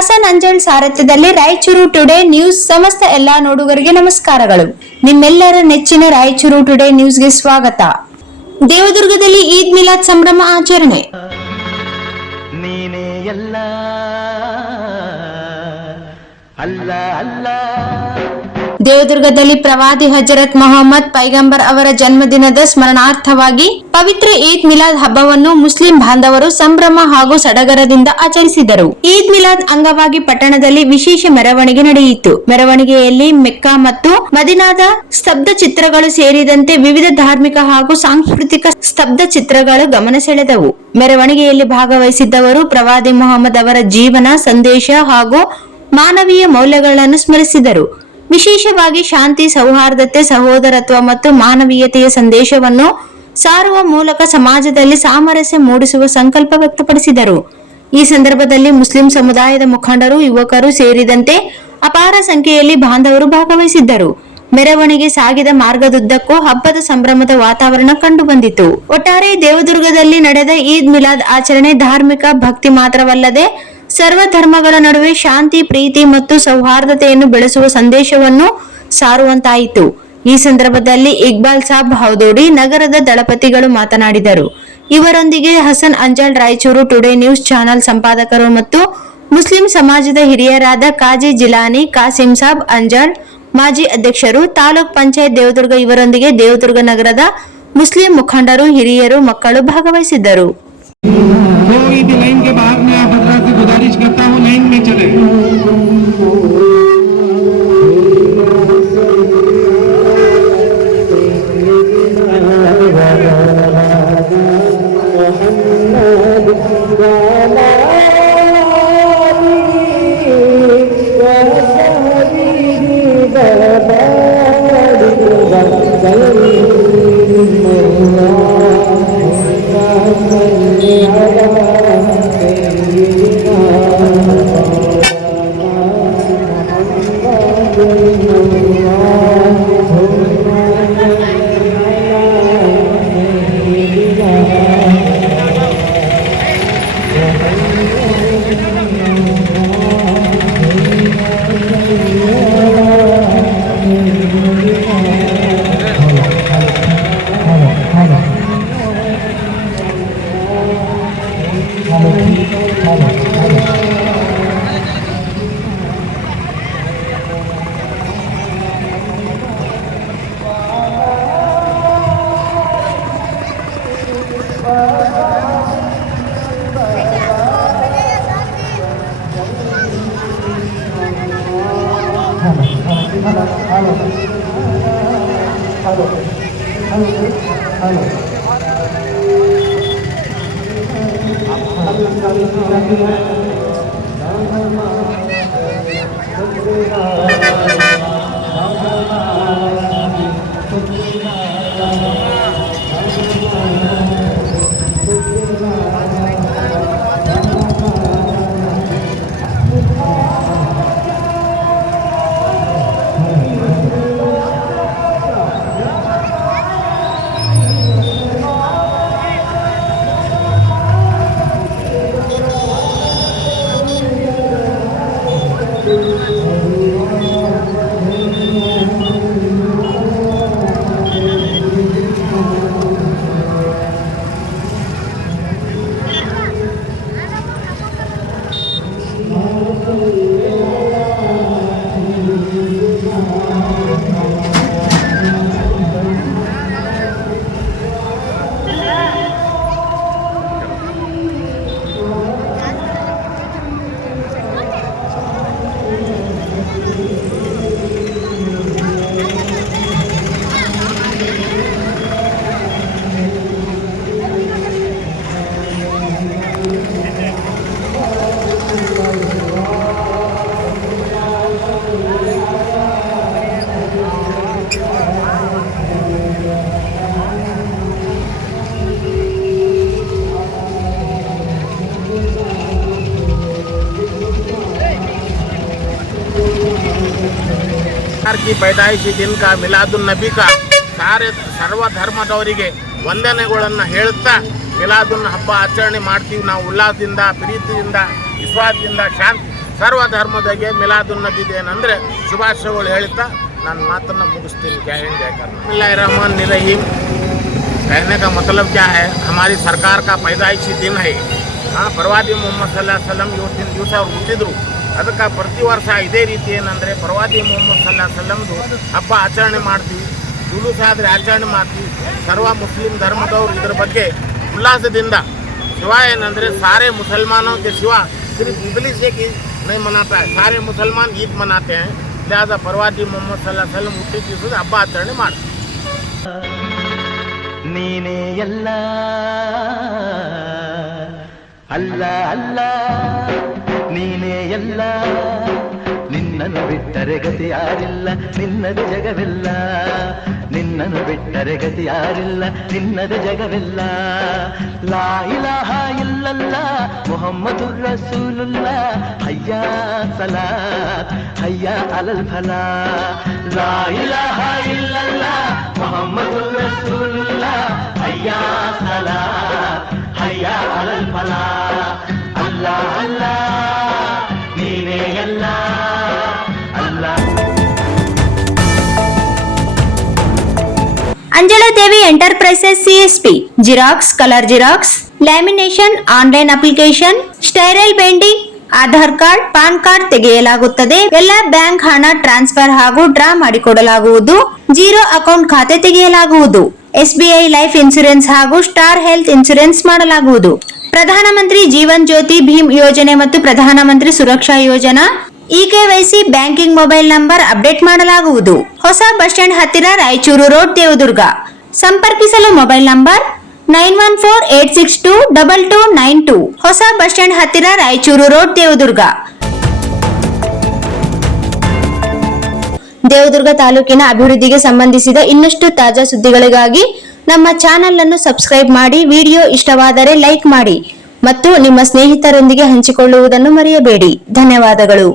Hasan ಅಂಜಲ್ ಸಾರಥ್ಯದಲ್ಲಿ Raichur today news ಸಮಸ್ತ ಎಲ್ಲಾ ನೋಡುಗರಿಗೆ ನಮಸ್ಕಾರಗಳು. ನಿಮ್ಮೆಲ್ಲರ ನೆಚ್ಚಿನ ರಾಯಚೂರು ಟುಡೇ ನ್ಯೂಸ್ಗೆ ಸ್ವಾಗತ. ದೇವದುರ್ಗದಲ್ಲಿ ಈದ್ ಮಿಲಾದ್ ಸಂಭ್ರಮ ಆಚರಣೆ. ನೀನೇ ಎಲ್ಲ ಅಲ್ಲ ಅಲ್ಲ. ದೇವದುರ್ಗದಲ್ಲಿ ಪ್ರವಾದಿ ಹಜರತ್ ಮೊಹಮ್ಮದ್ ಪೈಗಂಬರ್ ಅವರ ಜನ್ಮದಿನದ ಸ್ಮರಣಾರ್ಥವಾಗಿ ಪವಿತ್ರ ಈದ್ ಮಿಲಾದ್ ಹಬ್ಬವನ್ನು ಮುಸ್ಲಿಂ ಬಾಂಧವರು ಸಂಭ್ರಮ ಹಾಗೂ ಸಡಗರದಿಂದ ಆಚರಿಸಿದರು. ಈದ್ ಮಿಲಾದ್ ಅಂಗವಾಗಿ ಪಟ್ಟಣದಲ್ಲಿ ವಿಶೇಷ ಮೆರವಣಿಗೆ ನಡೆಯಿತು. ಮೆರವಣಿಗೆಯಲ್ಲಿ ಮೆಕ್ಕಾ ಮತ್ತು ಮದೀನಾದ ಸ್ತಬ್ಧ ಚಿತ್ರಗಳು ಸೇರಿದಂತೆ ವಿವಿಧ ಧಾರ್ಮಿಕ ಹಾಗೂ ಸಾಂಸ್ಕೃತಿಕ ಸ್ತಬ್ಧ ಚಿತ್ರಗಳು ಗಮನ ಸೆಳೆದವು. ಮೆರವಣಿಗೆಯಲ್ಲಿ ಭಾಗವಹಿಸಿದ್ದವರು ಪ್ರವಾದಿ ಮೊಹಮ್ಮದ್ ಅವರ ಜೀವನ ಸಂದೇಶ ಹಾಗೂ ಮಾನವೀಯ ಮೌಲ್ಯಗಳನ್ನು ಸ್ಮರಿಸಿದರು. ವಿಶೇಷವಾಗಿ ಶಾಂತಿ, ಸೌಹಾರ್ದತೆ, ಸಹೋದರತ್ವ ಮತ್ತು ಮಾನವೀಯತೆಯ ಸಂದೇಶವನ್ನು ಸಾರುವ ಮೂಲಕ ಸಮಾಜದಲ್ಲಿ ಸಾಮರಸ್ಯ ಮೂಡಿಸುವ ಸಂಕಲ್ಪ ವ್ಯಕ್ತಪಡಿಸಿದರು. ಈ ಸಂದರ್ಭದಲ್ಲಿ ಮುಸ್ಲಿಂ ಸಮುದಾಯದ ಮುಖಂಡರು, ಯುವಕರು ಸೇರಿದಂತೆ ಅಪಾರ ಸಂಖ್ಯೆಯಲ್ಲಿ ಬಾಂಧವರು ಭಾಗವಹಿಸಿದ್ದರು. ಮೆರವಣಿಗೆ ಸಾಗಿದ ಮಾರ್ಗದುದ್ದಕ್ಕೂ ಹಬ್ಬದ ಸಂಭ್ರಮದ ವಾತಾವರಣ ಕಂಡುಬಂದಿತು. ಒಟ್ಟಾರೆ ದೇವದುರ್ಗದಲ್ಲಿ ನಡೆದ ಈದ್ ಮಿಲಾದ್ ಆಚರಣೆ ಧಾರ್ಮಿಕ ಭಕ್ತಿ ಮಾತ್ರವಲ್ಲದೆ ಸರ್ವ ಧರ್ಮಗಳ ನಡುವೆ ಶಾಂತಿ, ಪ್ರೀತಿ ಮತ್ತು ಸೌಹಾರ್ದತೆಯನ್ನು ಬೆಳೆಸುವ ಸಂದೇಶವನ್ನು ಸಾರುವಂತಾಯಿತು. ಈ ಸಂದರ್ಭದಲ್ಲಿ ಇಕ್ಬಾಲ್ ಸಾಬ್ ಹೌದೋಡಿ ನಗರದ ದಳಪತಿಗಳು ಮಾತನಾಡಿದರು. ಇವರೊಂದಿಗೆ Hasan Anjal Raichur today news channel ಸಂಪಾದಕರು ಮತ್ತು ಮುಸ್ಲಿಂ ಸಮಾಜದ ಹಿರಿಯರಾದ ಕಾಜಿ ಜಿಲಾನಿ, ಕಾಸಿಂ ಸಾಬ್ ಅಂಜಲ್, ಮಾಜಿ ಅಧ್ಯಕ್ಷರು, ತಾಲೂಕ್ ಪಂಚಾಯತ್ ದೇವದುರ್ಗ ಇವರೊಂದಿಗೆ ದೇವದುರ್ಗ ನಗರದ ಮುಸ್ಲಿಂ ಮುಖಂಡರು, ಹಿರಿಯರು, ಮಕ್ಕಳು ಭಾಗವಹಿಸಿದ್ದರು. लाइन के बाहर में आप हजरात से गुजारिश करता हूँ लाइन में चले. की पैदाइशी दिन का मिलादुन नबी का सर्व धर्मदवरिगे ವಂದನೆಗಳನ್ನು ಹೇಳುತ್ತಾ ಮಿಲಾದುನ್ ಹಬ್ಬ ಆಚರಣೆ ಮಾಡ್ತೀವಿ. ನಾವು ಉಲ್ಲಾಸದಿಂದ, ಪ್ರೀತಿಯಿಂದ, ವಿಶ್ವಾಸದಿಂದ, ಶಾಂತಿ ಸರ್ವ ಧರ್ಮದಾಗೆ ಮಿಲಾದುನ್ ನಬಿ ಏನಂದರೆ ಶುಭಾಶಯಗಳು ಹೇಳುತ್ತಾ ನಾನು ಮಾತನ್ನು ಮುಗಿಸ್ತೀನಿ. ಜೈ ಹಿಂದ್ ಜೈ ಕರ್ನಾಟಕ. ಬಿಸ್ಮಿಲ್ಲಾಹಿರ್ರಹಮಾನಿರ್ರಹೀಮ್. कहने का मतलब क्या है, हमारी सरकार का पैदाइशी दिन है. ಪ್ರವಾದಿ ಮೊಹಮ್ಮದ್ ಸಲ್ಲಲ್ಲಾಹು ಅಲೈಹಿ ವಸಲ್ಲಂ ಇವತ್ತಿನ ದಿವಸ ಅವ್ರು ಹುಟ್ಟಿದ್ರು. ಅದಕ್ಕೆ ಪ್ರತಿ ವರ್ಷ ಇದೇ ರೀತಿ ಏನಂದರೆ ಪ್ರವಾದಿ ಮೊಹಮ್ಮದ್ ಸಲ್ಲಲ್ಲಾಹು ಅಲೈಹಿ ವಸಲ್ಲಂದು ಹಬ್ಬ ಆಚರಣೆ ಮಾಡ್ತೀವಿ. ಜುಲೂಸ್ ಆದರೆ ಆಚರಣೆ ಮಾಡ್ತೀವಿ. ಸರ್ವ ಮುಸ್ಲಿಂ ಧರ್ಮದವರು ಇದರ ಬಗ್ಗೆ ಉಲ್ಲಾಸದಿಂದ ಶಿವ ಏನಂದರೆ सारे मुसलमानों के सिवा सिर्फ इबलीस एक ईद नहीं मनाता है. सारे मुसलमान ईद मनाते हैं. लिहाजा प्रवादी मोहम्मद सल्लल्लाहु अलैहि वसल्लम ಹುಟ್ಟಿದ ದಿವಸದ ಹಬ್ಬ ಆಚರಣೆ ಮಾಡ್ತೀವಿ. ನೀನೇ ಎಲ್ಲ ಅಲ್ಲ ಅಲ್ಲ ನೀನೇ ಎಲ್ಲ ನಿನ್ನನ್ನು ಬಿಟ್ಟರೆ ಗತಿ ಯಾರಿಲ್ಲ ನಿನ್ನದು ಜಗವೆಲ್ಲ ನಿನ್ನನ್ನು ಬಿಟ್ಟರೆ ಗತಿ ಯಾರಿಲ್ಲ ನಿನ್ನದು ಜಗವೆಲ್ಲ ಲಾ ಇಲಾಹ ಇಲ್ಲಲ್ಲ ಮುಹಮ್ಮದುರ್ ರಸೂಲುಲ್ಲಾ ಹಯ್ಯಾ ಸಲಾತ್ ಹಯ್ಯಾ ಅಲಲ್ ಫಲಾ ಲಾ ಇಲಾಹ ಇಲ್ಲಲ್ಲ ಮುಹಮ್ಮದುರ್ ರಸೂಲುಲ್ಲಾ ಹಯ್ಯಾ ಸಲಾತ್ ಹಯ್ಯಾ ಅಲಲ್ ಫಲಾ ಅಲ್ಲಾ ಅಲ್ಲಾ ನೀನೇ ಎಲ್ಲ ಅಲ್ಲಾ. Anjala Devi enterprises CSP xerox, colour xerox, lamination, online application, spiral binding, Aadhaar card, PAN card ತೆಗೆಯಲಾಗುತ್ತದೆ. ಎಲ್ಲ ಬ್ಯಾಂಕ್ ಹಣ ಟ್ರಾನ್ಸ್ಫರ್ ಹಾಗೂ ಡ್ರಾ ಮಾಡಿಕೊಡಲಾಗುವುದು. ಜೀರೋ ಅಕೌಂಟ್ ಖಾತೆ ತೆಗೆಯಲಾಗುವುದು. ಎಸ್ಬಿಐ ಲೈಫ್ ಇನ್ಶೂರೆನ್ಸ್ ಹಾಗೂ ಸ್ಟಾರ್ ಹೆಲ್ತ್ ಇನ್ಶೂರೆನ್ಸ್ ಮಾಡಲಾಗುವುದು. ಪ್ರಧಾನಮಂತ್ರಿ ಜೀವನ್ ಜ್ಯೋತಿ ಭೀಮ್ ಯೋಜನೆ ಮತ್ತು ಪ್ರಧಾನಮಂತ್ರಿ ಸುರಕ್ಷಾ ಯೋಜನಾ eKYC banking mobile number update ಮಾಡಲಾಗುವುದು. ಹೊಸ ಬಸ್ ಸ್ಟ್ಯಾಂಡ್ ಹತ್ತಿರ ರಾಯಚೂರು ರೋಡ್, ದೇವದುರ್ಗ. ಸಂಪರ್ಕಿಸಲು ಮೊಬೈಲ್ ನಂಬರ್ 9148622292. ಹೊಸ ಬಸ್ ಸ್ಟ್ಯಾಂಡ್ ಹತ್ತಿರ ರಾಯಚೂರು ರೋಡ್, ದೇವದುರ್ಗ. ದೇವದುರ್ಗ ತಾಲೂಕಿನ ಅಭಿವೃದ್ಧಿಗೆ ಸಂಬಂಧಿಸಿದ ಇನ್ನಷ್ಟು ತಾಜಾ ಸುದ್ದಿಗಳಿಗಾಗಿ ನಮ್ಮ ಚಾನೆಲ್ ಅನ್ನು ಸಬ್ಸ್ಕ್ರೈಬ್ ಮಾಡಿ. ವಿಡಿಯೋ ಇಷ್ಟವಾದರೆ ಲೈಕ್ ಮಾಡಿ ಮತ್ತು ನಿಮ್ಮ ಸ್ನೇಹಿತರೊಂದಿಗೆ ಹಂಚಿಕೊಳ್ಳುವುದನ್ನು ಮರೆಯಬೇಡಿ. ಧನ್ಯವಾದಗಳು.